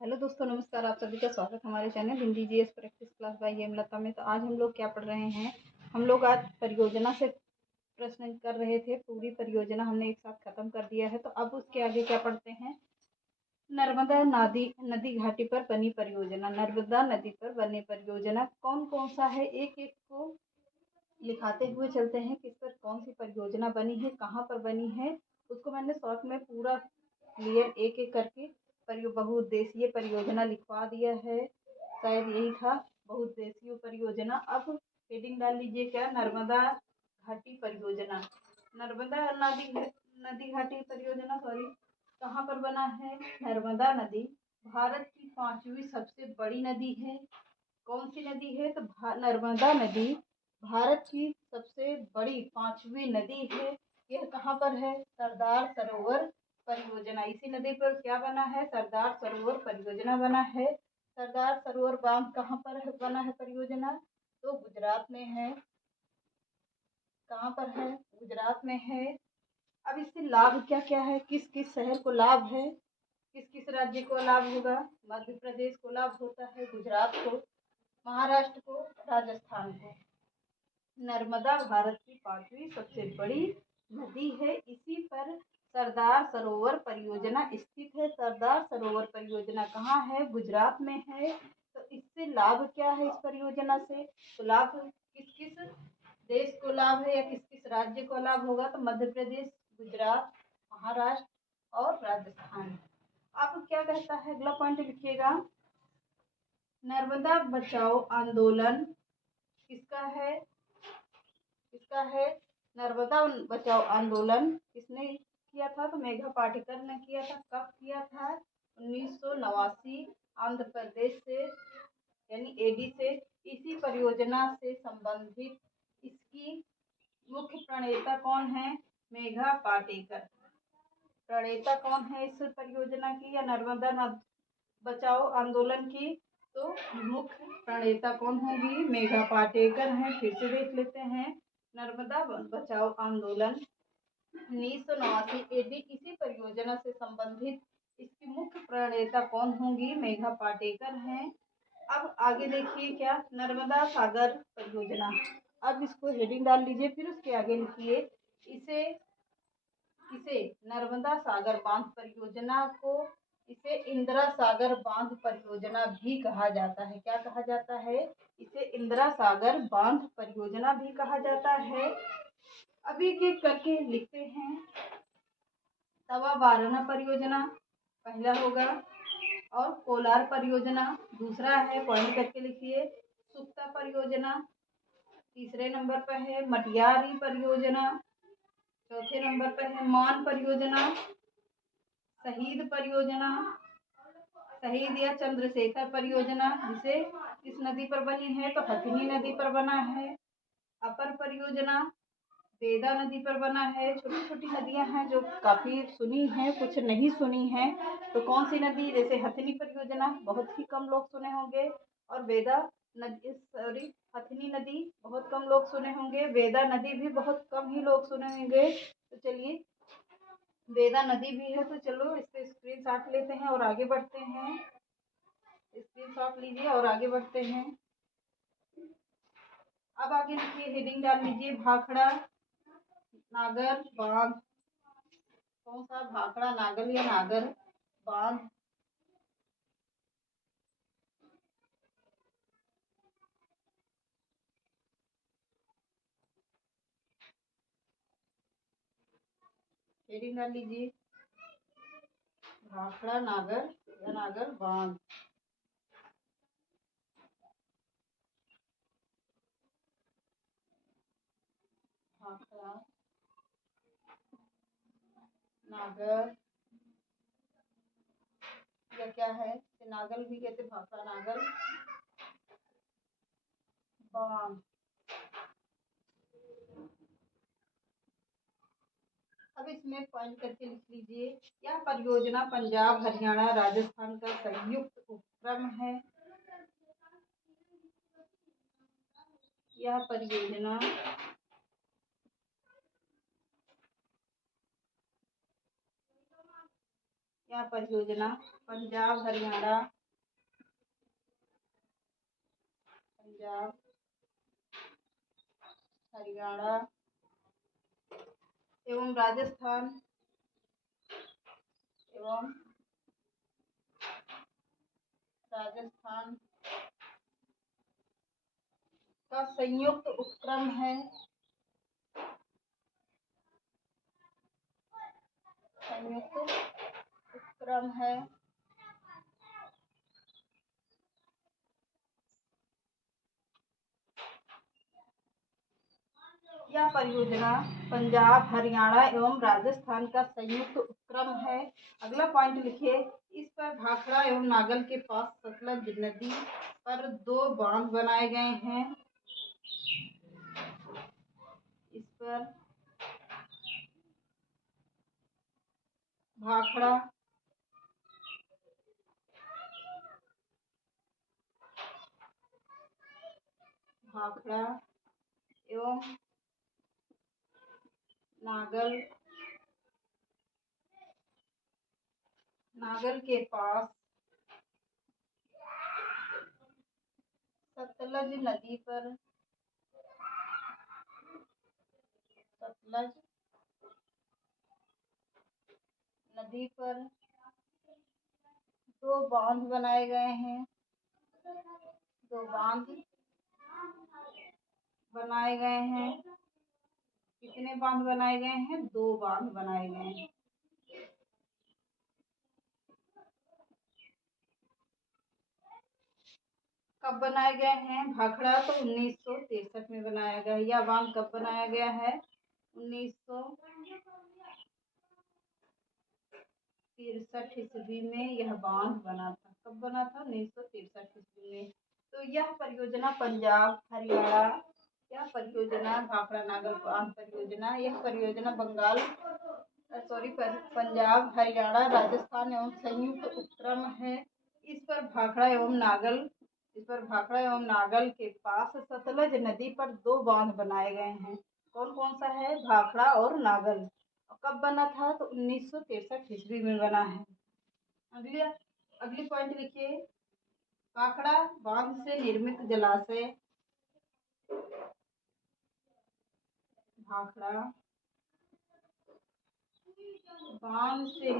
Hello दोस्तों, नमस्कार। आप सभी का स्वागत हमारे channel Hindi GS practice class by Hemlata में। तो आज हम लोग क्या पढ़ रहे हैं। हम लोग आज परियोजना से प्रश्न कर रहे थे। पूरी परियोजना हमने एक साथ खत्म कर दिया है। तो अब उसके आगे क्या पढ़ते हैं। नर्मदा नदी घाटी पर बनी परियोजना। नर्मदा नदी पर बनी परियोजना कौन कौन सा है, एक एक को लिखाते हुए चलते हैं। किस पर कौन सी परियोजना बनी है, कहाँ पर बनी है, उसको मैंने शॉर्ट में पूरा क्लियर एक एक करके बहुउद्देशीय परियोजना लिखवा दिया है। शायद यही था, बहुउद्देशीय परियोजना। अब हेडिंग डाल लीजिए, क्या, नर्मदा घाटी परियोजना। नर्मदा नदी घाटी परियोजना, सॉरी, कहाँ पर बना है। नर्मदा नदी भारत की 5वीं सबसे बड़ी नदी है। कौन सी नदी है, तो नर्मदा नदी भारत की सबसे बड़ी 5वीं नदी है। यह कहाँ पर है, सरदार सरोवर परियोजना। इसी नदी पर क्या बना है, सरदार सरोवर परियोजना बना है। सरदार सरोवर बांध कहाँ पर बना है परियोजना, तो गुजरात में है। कहाँ पर है, गुजरात में है। अब इससे लाभ क्या क्या है, किस किस शहर को लाभ है, किस किस राज्य को लाभ होगा। मध्य प्रदेश को लाभ होता है, गुजरात को, महाराष्ट्र को, राजस्थान को। नर्मदा भारत की 5वीं सबसे बड़ी नदी है। इसी पर सरदार सरोवर परियोजना स्थित है। सरदार सरोवर परियोजना कहाँ है, गुजरात में है। तो इससे लाभ क्या है, इस परियोजना से, तो लाभ किस किस देश को लाभ है या किस किस राज्य को लाभ होगा, तो मध्य प्रदेश, गुजरात, महाराष्ट्र और राजस्थान। अब क्या कहता है, अगला पॉइंट लिखिएगा। नर्मदा बचाओ आंदोलन किसका है, किसका है। नर्मदा बचाओ आंदोलन किसने किया था, तो मेघा पाटेकर ने किया था। कब किया था, 1989 आंध्र प्रदेश से, यानी एडी से। इसी परियोजना से संबंधित इसकी मुख्य प्रणेता कौन है, मेघा पाटेकर। प्रणेता कौन है इस परियोजना की या नर्मदा बचाओ आंदोलन की, तो मुख्य प्रणेता कौन होगी, मेघा पाटेकर हैं। फिर से देख लेते हैं। नर्मदा बचाओ आंदोलन 1989 एडी, इसी परियोजना से संबंधित इसकी मुख्य प्रणेता कौन होंगी, मेघा पाटेकर हैं। अब आगे देखिए, क्या, नर्मदा सागर परियोजना। अब इसको हेडिंग डाल लीजिए, फिर उसके आगे लिखिए, इसे इसे नर्मदा सागर बांध परियोजना को इसे इंदिरा सागर बांध परियोजना भी कहा जाता है। क्या कहा जाता है, इसे इंदिरा सागर बांध परियोजना भी कहा जाता है। अभी एक करके लिखते हैं। तवा बारना परियोजना पहला होगा, और कोलार परियोजना दूसरा है, पॉइंट करके लिखिए। सुक्ता परियोजना तीसरे नंबर पर है। मटियारी परियोजना चौथे नंबर पर है। मान परियोजना, शहीद परियोजना, शहीद या चंद्रशेखर परियोजना, जिसे किस नदी पर बनी है, तो हथिनी नदी पर बना है। अपर परियोजना वेदा नदी पर बना है। छोटी छोटी नदियां हैं जो काफी सुनी हैं, कुछ नहीं सुनी हैं। तो कौन सी नदी, जैसे हथिनी परियोजना बहुत ही कम लोग सुने होंगे, और वेदा नदी, सॉरी, हथिनी नदी बहुत कम लोग सुने होंगे। वेदा नदी भी बहुत कम ही लोग सुने होंगे। तो चलिए, वेदा नदी भी है, तो चलो इससे स्क्रीनशॉट लेते हैं और आगे बढ़ते हैं। स्क्रीनशॉट लीजिए और आगे बढ़ते हैं। अब आगे लिखिए, हेडिंग डाल लीजिए, भाखड़ा नागर बांध। कौन सा, भाखड़ा नागर या नागर बांध। हेडिंग डाल लीजिए, भाखड़ा नागर या नागर बांध। भाखड़ा नागर या क्या है, नागल भी कहते, भाखड़ा नागर बांध। अब इसमें पॉइंट करके लिख लीजिए, यह परियोजना पंजाब, हरियाणा, राजस्थान का संयुक्त उपक्रम है। यह परियोजना यह परियोजना पंजाब हरियाणा एवं राजस्थान का संयुक्त उपक्रम है। यह परियोजना पंजाब हरियाणा एवं राजस्थान का संयुक्त उपक्रम है। अगला पॉइंट लिखिए, इस पर भाखड़ा एवं नागल के पास सतलज नदी पर 2 बांध बनाए गए हैं। इस पर भाखड़ा एवं नागल के पास सतलज नदी पर 2 बांध बनाए गए हैं। कितने बांध बनाए गए हैं? 2 बांध बनाए गए हैं। कब बनाए गए हैं? भाखड़ा तो 1963 में बनाया गया। यह बांध कब बनाया गया है? 1963 ईस्वी में यह बांध बना था। कब बना था? 1963 ईस्वी में। तो यह परियोजना पंजाब हरियाणा, यह परियोजना भाखड़ा नागल बांध परियोजना, यह परियोजना पंजाब हरियाणा राजस्थान एवं संयुक्त उपक्रम है। इस पर भाखड़ा एवं नागल के पास सतलज नदी पर 2 बांध बनाए गए हैं। कौन कौन सा है? भाखड़ा और नागल। कब बना था? तो 1963 ईस्वी में बना है। अगली पॉइंट लिखिए, भाखड़ा बांध से निर्मित जलाशय। भाखड़ा बांध से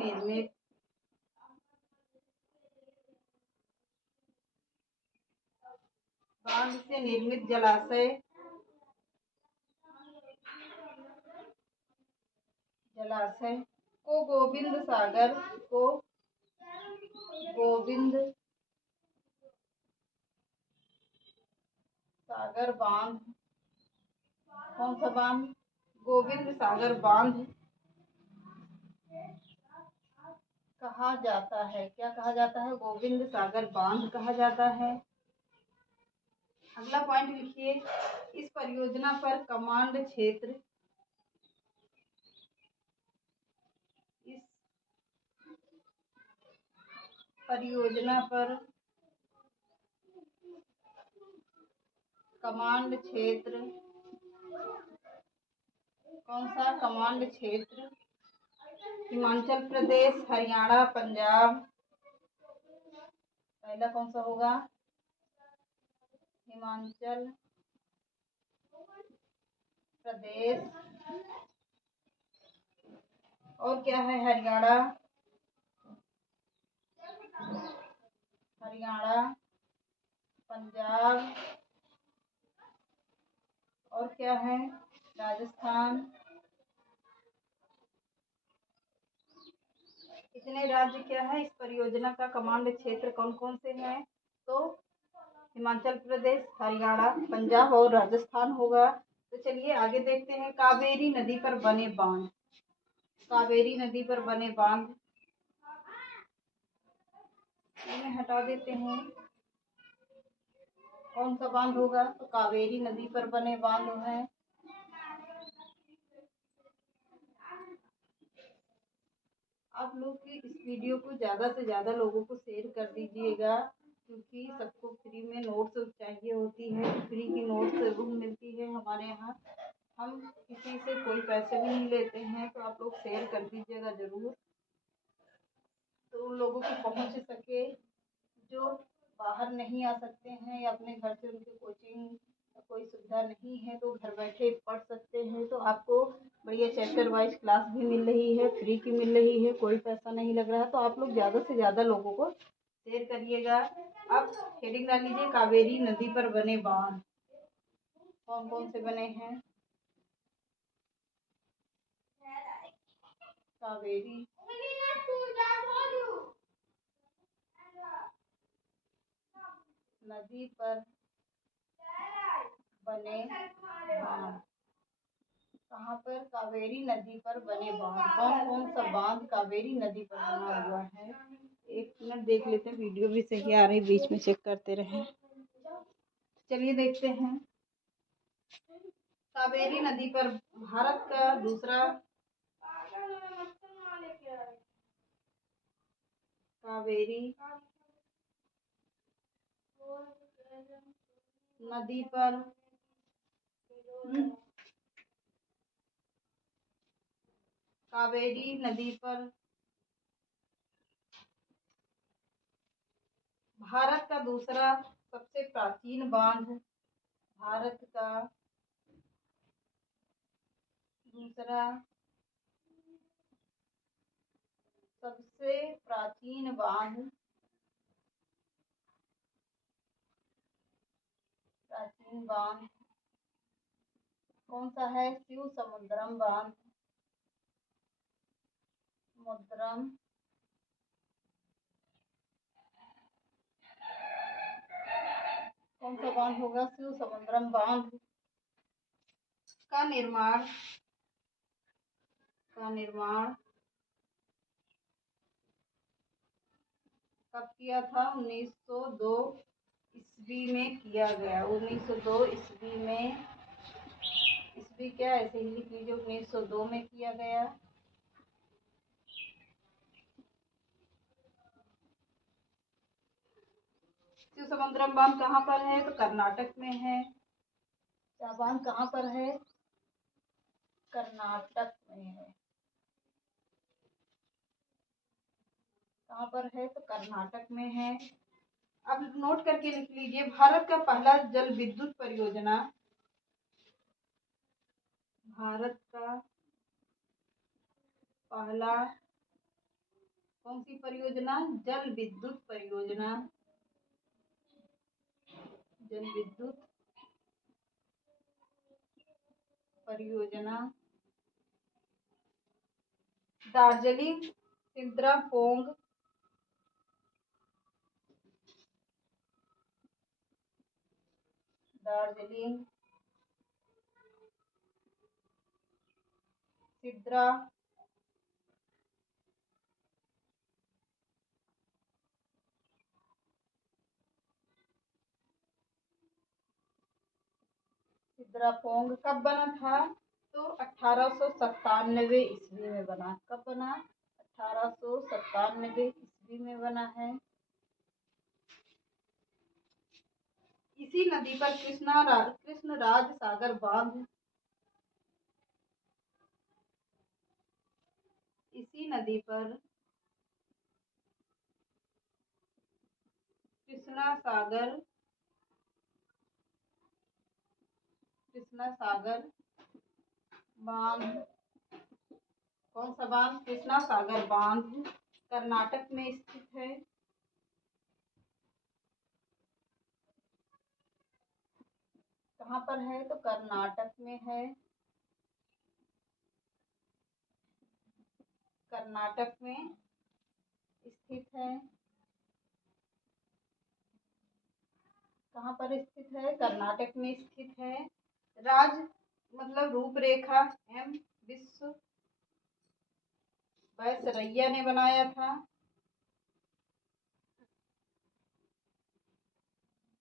निर्मित जलाशय को गोविंद सागर बांध। कौन सा बांध? गोविंद सागर बांध कहा जाता है। क्या कहा जाता है? गोविंद सागर बांध कहा जाता है। अगला पॉइंट लिखिए, इस परियोजना पर कमांड क्षेत्र कौन सा? कमांड क्षेत्र हिमाचल प्रदेश, हरियाणा, पंजाब। पहला कौन सा होगा? हिमाचल प्रदेश। और क्या है? हरियाणा, पंजाब। और क्या है? राजस्थान। कितने राज्य क्या है? इस परियोजना का कमांड क्षेत्र कौन कौन से हैं? तो हिमाचल प्रदेश, हरियाणा, पंजाब और राजस्थान होगा। तो चलिए आगे देखते हैं, कावेरी नदी पर बने बांध। इन्हें हटा देते हैं। कौन सा बांध होगा? तो कावेरी नदी पर बने बांध है। आप लोग की इस वीडियो को ज़्यादा से ज़्यादा लोगों को शेयर कर दीजिएगा, क्योंकि सबको फ्री में नोट्स चाहिए होती है। फ्री की नोट्स मिलती है हमारे यहाँ। हम किसी से कोई पैसे भी नहीं लेते हैं, तो आप लोग शेयर कर दीजिएगा ज़रूर। तो उन लोगों को पहुंच सके जो बाहर नहीं आ सकते हैं या अपने घर से उनकी कोचिंग कोई सुविधा नहीं है तो घर बैठे पढ़ सकते हैं। तो आपको बढ़िया चैप्टर वाइज क्लास भी मिल रही है, फ्री की मिल रही है, कोई पैसा नहीं लग रहा है। तो आप लोग ज़्यादा से ज़्यादा लोगों को शेयर करिएगा। अब हेडिंग डाल लीजिए, कावेरी नदी पर बने बांध। कौन कौन से बने हैं? कावेरी नदी पर बने बांध। कहाँ पर? कावेरी नदी पर बने बांध। कौन कौन सा बांध कावेरी नदी पर बना हुआ है? एक मिनट देख लेते हैं, वीडियो भी सही आ रही, बीच में चेक करते रहे। चलिए देखते हैं। कावेरी नदी पर भारत का दूसरा कावेरी नदी पर कावेरी नदी पर भारत का दूसरा सबसे प्राचीन बांध। भारत का दूसरा सबसे प्राचीन बांध। प्राचीन बांध कौन सा है? शिव समुद्रम बांध। समुद्रम कौन सा बांध होगा? शिव समुद्रम बांध का निर्माण कब किया था? 1902 ईस्वी में किया गया। 1902 ईस्वी में, ईस्वी क्या ऐसे ही लिख लीजिए, 1902 में किया गया। शिव समुद्रम बांध कहाँ पर है? तो कर्नाटक में है। क्या बांध कहाँ पर है? कर्नाटक में है। कहाँ पर है? तो कर्नाटक में है। अब नोट करके लिख लीजिए, भारत का पहला जल विद्युत परियोजना। भारत का पहला कौन सी परियोजना? जल विद्युत परियोजना। जल विद्युत परियोजना दार्जिलिंग सिद्रापोंग दार्जिलिंग सिद्रा सिद्रापोंग कब बना था? तो 1897 ईस्वी में बना। कब बना? 1897 ईस्वी में बना है। इसी नदी पर कृष्णराज सागर बांध। इसी नदी पर कृष्णा सागर बांध। कौन सा बांध? कृष्णा सागर बांध कर्नाटक में स्थित है। कहाँ पर है? तो कर्नाटक में है। कर्नाटक में स्थित है। कहाँ पर स्थित है? कर्नाटक में स्थित है। राज मतलब रूपरेखा एम विश्व वैसरैया ने बनाया था।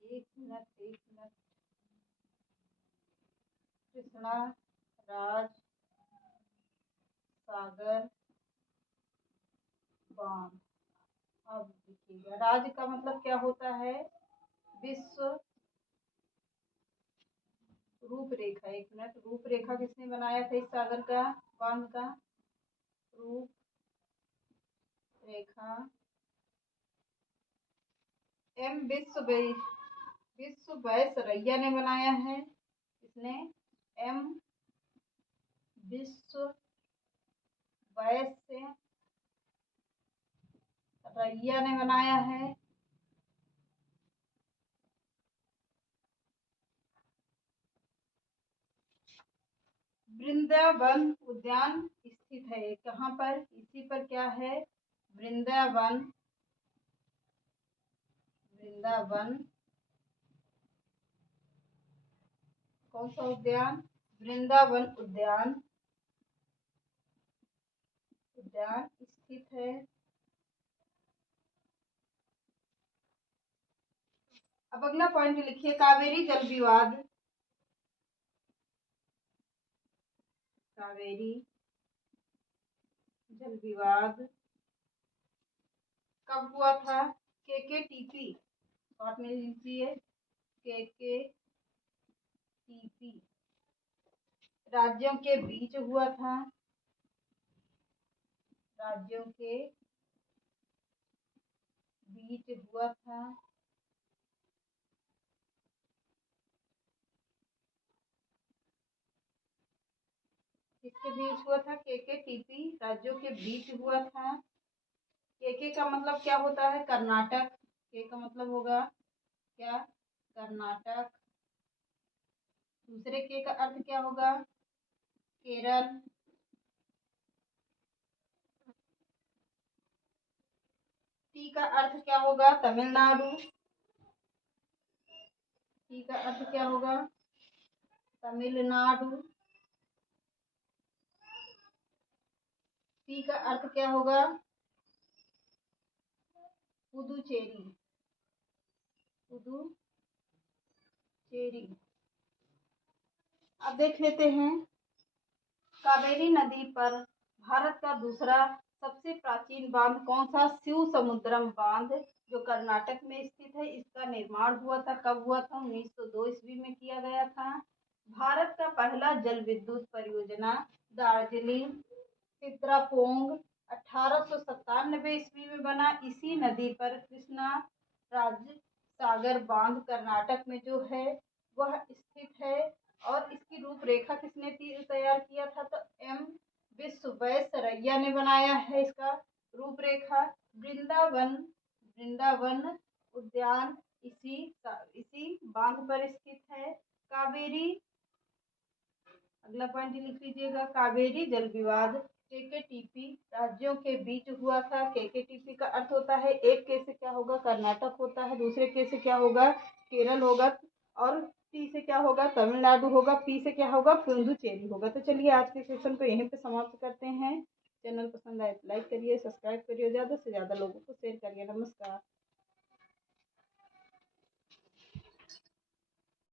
एक मिनट। कृष्णा राज सागर बांध। अब देखिएगा, राज्य का मतलब क्या होता है? विश्व रूपरेखा। एक मिनट, रूपरेखा किसने बनाया था इस सागर का, बांध का? रूप रेखा एम विश्वेश्वरैया ने बनाया है। इसने एम विश्वेश्वरैया ने बनाया है। वृंदावन उद्यान स्थित है कहाँ पर? इसी पर क्या है? वृंदावन कौन सा उद्यान? वृंदावन उद्यान स्थित है। अब अगला पॉइंट लिखिए, कावेरी जल विवाद। कावेरी जल विवाद कब हुआ था? KKTP शॉर्ट में लीजिए, KKTP राज्यों के बीच हुआ था। राज्यों के बीच हुआ था। किसके बीच हुआ था? KKTP राज्यों के बीच हुआ था। KK का मतलब क्या होता है? कर्नाटक। K का मतलब होगा क्या? कर्नाटक। दूसरे K का अर्थ क्या होगा? केरल। T का अर्थ क्या होगा? तमिलनाडु। T का अर्थ क्या होगा? तमिलनाडु। P का अर्थ क्या होगा? पुदुचेरी। अब देख लेते हैं, कावेरी नदी पर भारत का दूसरा सबसे प्राचीन बांध कौन सा? शिव समुद्रम बांध, जो कर्नाटक में स्थित है। इसका निर्माण हुआ था, कब हुआ था? 1902 ईस्वी में किया गया था। भारत का पहला जल विद्युत परियोजना दार्जिलिंग चित्रापोंग 1897 ईस्वी में बना। इसी नदी पर कृष्णा राज्य सागर बांध कर्नाटक में जो है वह स्थित है। और इसकी रूपरेखा किसने तैयार किया था? तो एम विश्वेश्वरैया ने बनाया है इसका रूपरेखा। वृंदावन उद्यान इसी बांध पर स्थित है। कावेरी, अगला पॉइंट लिख लीजिएगा, कावेरी जल विवाद KKTP राज्यों के बीच हुआ था। KKTP का अर्थ होता है, एक के से क्या होगा? कर्नाटक होता है, दूसरे के से क्या होगा? केरल होगा, और T से क्या होगा? तमिलनाडु होगा, P से क्या होगा? पुदुचेरी होगा। तो चलिए आज के सेशन को यहीं पे समाप्त करते हैं। चैनल पसंद आए तो लाइक करिए, सब्सक्राइब करिए, ज़्यादा से ज़्यादा लोगों को शेयर करिए। नमस्कार।